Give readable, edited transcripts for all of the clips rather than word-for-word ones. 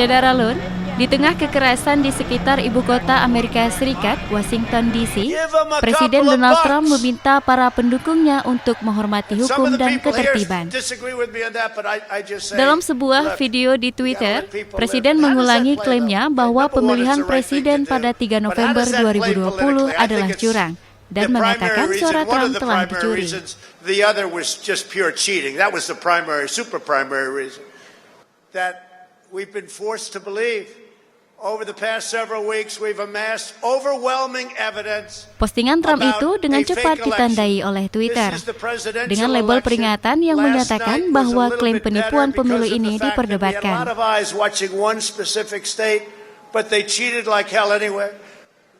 Saudara Lun, di tengah kekerasan di sekitar ibu kota Amerika Serikat, Washington DC, Presiden Donald Trump meminta para pendukungnya untuk menghormati hukum dan ketertiban. Dalam sebuah video di Twitter, Presiden mengulangi klaimnya bahwa pemilihan presiden pada 3 November 2020 adalah curang dan mengatakan suara Trump telah dicuri. We've been forced to believe. Over the past several weeks, we've amassed overwhelming evidence. Postingan Trump itu dengan cepat ditandai oleh Twitter dengan label peringatan yang menyatakan bahwa klaim penipuan pemilu ini diperdebatkan.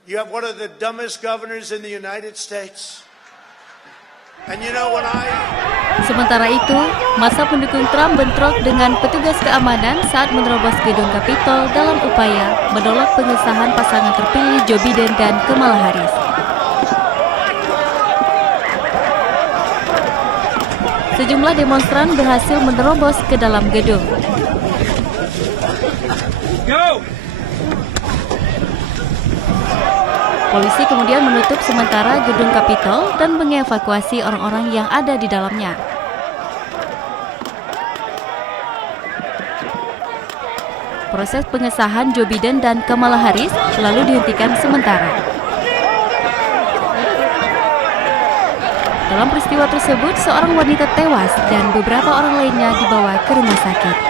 You have one of the dumbest governors in the United States. Sementara itu, massa pendukung Trump bentrok dengan petugas keamanan saat menerobos gedung Capitol dalam upaya menolak pengesahan pasangan terpilih Joe Biden dan Kamala Harris. Sejumlah demonstran berhasil menerobos ke dalam gedung. Polisi kemudian menutup sementara gedung Capitol dan mengevakuasi orang-orang yang ada di dalamnya. Proses pengesahan Joe Biden dan Kamala Harris lalu dihentikan sementara. Dalam peristiwa tersebut, seorang wanita tewas dan beberapa orang lainnya dibawa ke rumah sakit.